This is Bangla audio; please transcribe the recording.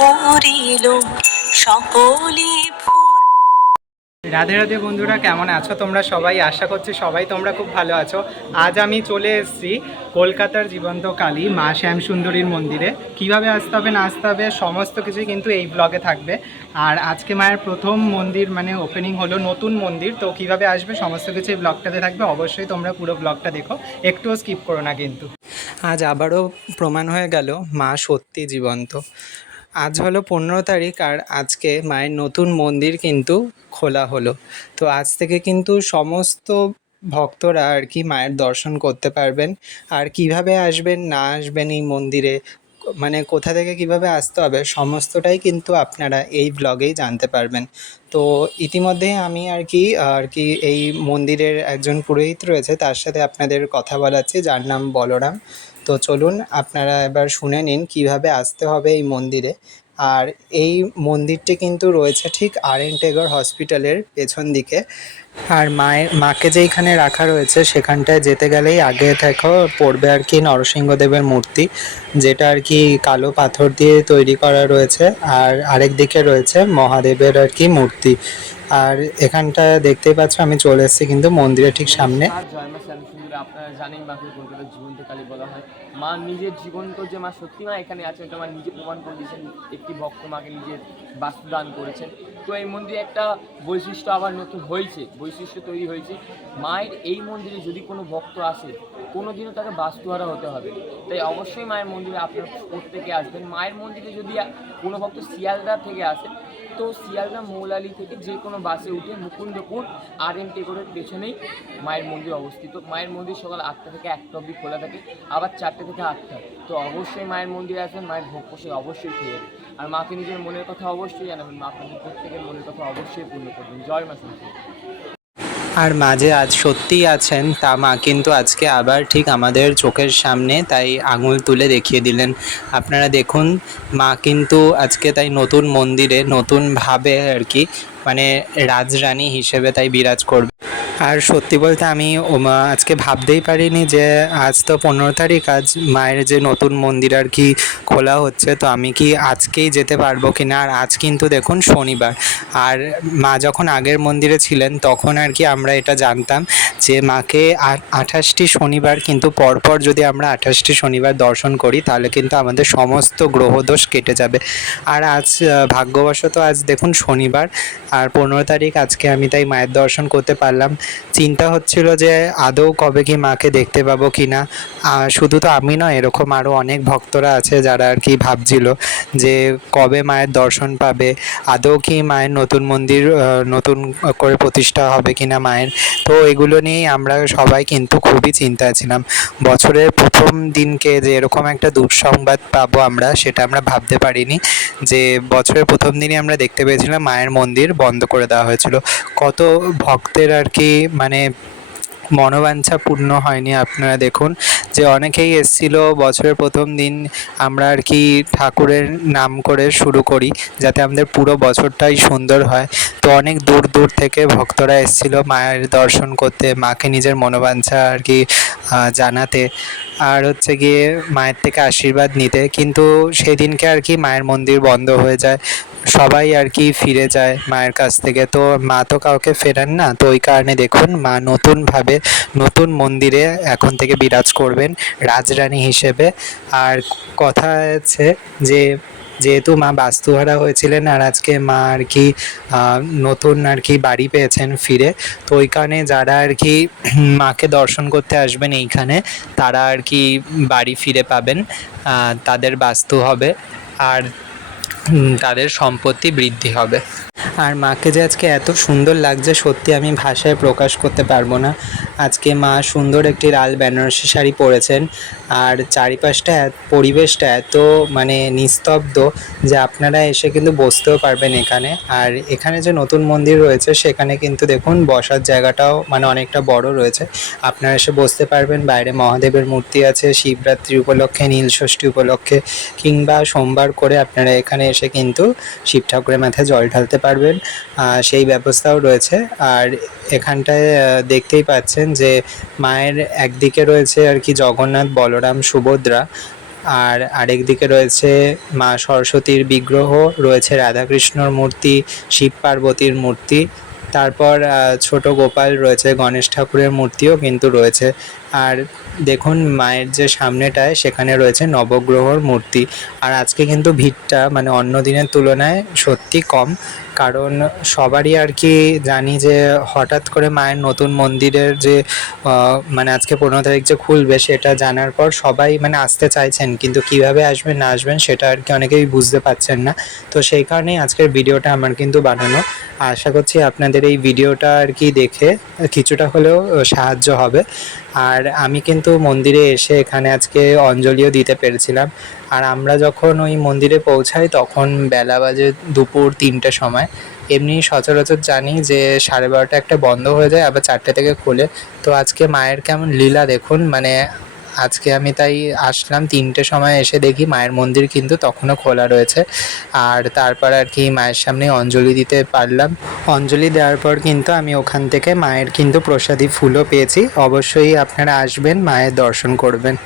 করিল সকলে রাধে রাধে বন্ধুরা, কেমন আছো তোমরা সবাই? আশা করছি সবাই তোমরা খুব ভালো আছো। আজ আমি চলে এসেছি কলকাতার জীবন্ত কালী, মা শ্যাম সুন্দরীর মন্দিরে। কীভাবে আসতে হবে, না আসতে হবে, সমস্ত কিছুই কিন্তু এই ব্লগে থাকবে। আর আজকে মায়ের প্রথম মন্দির মানে ওপেনিং হলো নতুন মন্দির, তো কীভাবে আসবে, সমস্ত কিছু এই ব্লগটাতে থাকবে। অবশ্যই তোমরা পুরো ব্লগটা দেখো। একটুও স্কিপ করো না কিন্তু। আজ আবারও প্রমাণ হয়ে গেল মা সত্যি জীবন্ত। আজ হলো পনেরো তারিখ আর আজকে মায়ের নতুন মন্দির কিন্তু খোলা হলো। তো আজ থেকে কিন্তু সমস্ত ভক্তরা আর কি মায়ের দর্শন করতে পারবেন। আর কীভাবে আসবেন, না আসবেন এই মন্দিরে মানে কোথা থেকে কীভাবে আসতে হবে, সমস্তটাই কিন্তু আপনারা এই ব্লগেই জানতে পারবেন। তো ইতিমধ্যে আমি আর কি আর কি এই মন্দিরের একজন পুরোহিত রয়েছে, তার সাথে আপনাদের কথা বলাচ্ছি, যার নাম বলরাম। তো চলুন আপনারা এবার শুনে নিন কীভাবে আসতে হবে এই মন্দিরে। আর এই মন্দিরটি কিন্তু রয়েছে ঠিক আর এন টেগর হসপিটালের পেছন দিকে। আর মায়ের, মাকে যেইখানে রাখা রয়েছে সেখানটায় যেতে গেলেই আগে দেখো পড়বে আর কি নরসিংহদেবের মূর্তি, যেটা আর কি কালো পাথর দিয়ে তৈরি করা রয়েছে। আর আরেক দিকে রয়েছে মহাদেবের আর কি মূর্তি। আর এখানটা দেখতেই পাচ্ছ আমি চলে এসেছি কিন্তু মন্দিরের ঠিক সামনে। আপনারা জানেন মাকে কলকাতার জীবন্ত কালী বলা হয় মা নিজের জীবন্ত যে মা সত্যি মা এখানে আছেন এটা মা নিজে প্রমাণ করে দিয়েছেন, একটি ভক্ত মাকে নিজের বাস্তুদান করেছেন। তো এই মন্দিরে একটা বৈশিষ্ট্য আবার নতুন হয়েছে, বৈশিষ্ট্য তৈরি হয়েছে। মায়ের এই মন্দিরে যদি কোনো ভক্ত আসে, কোনোদিনও তাকে বাস্তুহারা হতে হবে। তাই অবশ্যই মায়ের মন্দিরে আপনারা প্রত্যেকে আসবেন। মায়ের মন্দিরে যদি কোনো ভক্ত শিয়ালদা থেকে আসেন তো শিয়ালদা মৌলালি থেকে যে কোনো বাসে উঠে মুকুন্দপুর আর এন টেগরের পেছনেই মায়ের মন্দির অবস্থিত। মায়ের মন্দির সকাল আটটা থেকে একটা অবধি খোলা থাকে। আবার চারটে থেকে আটটা। তো অবশ্যই মায়ের মন্দিরে আসবেন, মায়ের ভোগ প্রসাদ অবশ্যই খেয়ে। আর মাকে নিজের মনের কথা অবশ্যই জানাবেন মা আপনাদের প্রত্যেকের মনের কথা অবশ্যই পূর্ণ করবেন। জয় মা শান্তি আর মাঝে আজ সত্যিই আছেন, তা মা কিন্তু আজকে আবার ঠিক আমাদের চোখের সামনে তাই আঙুল তুলে দেখিয়ে দিলেন। আপনারা দেখুন, মা কিন্তু আজকে তাই নতুন মন্দিরে নতুনভাবে আর কি মানে রাজরানী হিসেবে তাই বিরাজ করবে। আর সত্যি বলতে আমি আজকে ভাবতেই পারিনি যে আজ তো পনেরো তারিখ, আজ মায়ের যে নতুন মন্দির আর কি খোলা হচ্ছে, তো আমি কি আজকেই যেতে পারব কি না আর আজ কিন্তু দেখুন শনিবার। আর মা যখন আগের মন্দিরে ছিলেন, তখন আর কি আমরা এটা জানতাম যে মাকে আঠাশটি শনিবার কিন্তু পরপর যদি আমরা আঠাশটি শনিবার দর্শন করি, তাহলে কিন্তু আমাদের সমস্ত গ্রহদোষ কেটে যাবে। আর আজ ভাগ্যবশত আজ দেখুন শনিবার, আর পনেরো তারিখ আজকে আমি তাই মায়ের দর্শন করতে পারলাম। চিন্তা হচ্ছিল যে আদৌ কবে কি মাকে দেখতে পাবো কি না শুধু তো আমি নয়, এরকম আরও অনেক ভক্তরা আছে যারা আর কি ভাবছিল যে কবে মায়ের দর্শন পাবে, আদৌ কি মায়ের নতুন মন্দির নতুন করে প্রতিষ্ঠা হবে কি না মায়ের। তো এগুলো নিয়েই আমরা সবাই কিন্তু খুবই চিন্তায় ছিলাম। বছরের প্রথম দিনকে যে এরকম একটা দুঃসংবাদ পাবো আমরা, সেটা আমরা ভাবতে পারিনি। যে বছরের প্রথম দিনই আমরা দেখতে পেয়েছিলাম মায়ের মন্দির বন্ধ করে দেওয়া হয়েছিল। কত ভক্তের আর কি মানে মনোবাঞ্ছা পূর্ণ হয়নি। আপনারা দেখুন যে অনেকেই এসছিল বছরের প্রথম দিন আমরা আর কি ঠাকুরের নাম করে শুরু করি, যাতে আমাদের পুরো বছরটাই সুন্দর হয়। তো অনেক দূর দূর থেকে ভক্তরা এসছিল মায়ের দর্শন করতে, মাকে নিজের মনোবাঞ্ছা আর কি জানাতে। আর হচ্ছে গিয়ে মায়ের থেকে আশীর্বাদ নিতে। কিন্তু সেদিনকে আর কি মায়ের মন্দির বন্ধ হয়ে যায়। সবাই আর কি ফিরে যায় মায়ের কাছ থেকে। তো মা তো কাউকে ফেরান না, তো ওই কারণে দেখুন মা নতুনভাবে নতুন মন্দিরে এখন থেকে বিরাজ করবেন রাজরানী হিসেবে। আর কথা আছে যে, যেহেতু মা বাস্তুহারা হয়েছিলেন আর আজকে মা আর কি নতুন আর কি বাড়ি পেয়েছেন ফিরে, তো ওই কারণে যারা আর কি মাকে দর্শন করতে আসবেন এইখানে, তারা আর কি বাড়ি ফিরে পাবেন তাদের বাস্তু হবে। আর তাদের সম্পত্তি বৃদ্ধি হবে। আর মাকে যে আজকে এত সুন্দর লাগছে, সত্যি আমি ভাষায় প্রকাশ করতে পারব না। আজকে মা সুন্দর একটি লাল বেনারসি শাড়ি পরেছেন। আর চারিপাশটা পরিবেশটা এত মানে নিস্তব্ধ যে আপনারা এসে কিন্তু বসতেও পারবেন এখানে। আর এখানে যে নতুন মন্দির রয়েছে, সেখানে কিন্তু দেখুন বসার জায়গাটাও মানে অনেকটা বড় রয়েছে। আপনারা এসে বসতে পারবেন। বাইরে মহাদেবের মূর্তি আছে, শিবরাত্রি উপলক্ষে, নীলষষ্ঠী উপলক্ষে, কিংবা সোমবার করে আপনারা এখানে এসে কিন্তু শিব ঠাকুরের মাথায় জল ঢালতে পারবেন। সেই ব্যবস্থাও রয়েছে। আর এখানটায় দেখতেই পাচ্ছেন যে মায়ের একদিকে রয়েছে আর কি জগন্নাথ, বলরাম, সুভদ্রা আর আরেক দিকে রয়েছে মা সরস্বতীর বিগ্রহ, রয়েছে রাধাকৃষ্ণর মূর্তি, শিব পার্বতীর মূর্তি। তারপর ছোট গোপাল রয়েছে, গণেশ ঠাকুরের মূর্তিও কিন্তু রয়েছে। আর দেখুন মায়ের যে সামনেটায় সেখানে রয়েছে নবগ্রহর মূর্তি। আর আজকে কিন্তু ভিড়টা মানে অন্য দিনের তুলনায় সত্যি কম। কারণ সবারই আর কি জানি যে হঠাৎ করে মায়ের নতুন মন্দিরের যে মানে আজকে পনেরো তারিখ যে খুলবে সেটা জানার পর সবাই মানে আসতে চাইছেন। কিন্তু কীভাবে আসবেন, না আসবেন সেটা আর কি অনেকেই বুঝতে পারছেন না। তো সেই কারণেই আজকের ভিডিওটা আমার কিন্তু বানানো। আশা করছি আপনাদের এই ভিডিওটা আর কি দেখে কিছুটা হলেও সাহায্য হবে। আর আমি কিন্তু মন্দিরে এসে এখানে আজকে অঞ্জলিও দিতে পেরেছিলাম। আর আমরা যখন ওই মন্দিরে পৌঁছাই, তখন বেলা বাজে দুপুর তিনটে সময়। এমনি সচরাচর জানি যে সাড়ে বারোটা একটা বন্ধ হয়ে যায়, আবার চারটে থেকে খোলে। তো আজকে মায়ের কেমন লীলা দেখুন মানে আজকে আমি তাই আসলাম, তিনটে সময় এসে দেখি মায়ের মন্দির কিন্তু তখনও খোলা রয়েছে। আর তারপর আর কি মায়ের সামনে অঞ্জলি দিতে পারলাম। অঞ্জলি দেওয়ার পর কিন্তু আমি ওখান থেকে মায়ের কিন্তু প্রসাদী ফুলও পেয়েছি। অবশ্যই আপনারা আসবেন, মায়ের দর্শন করবেন।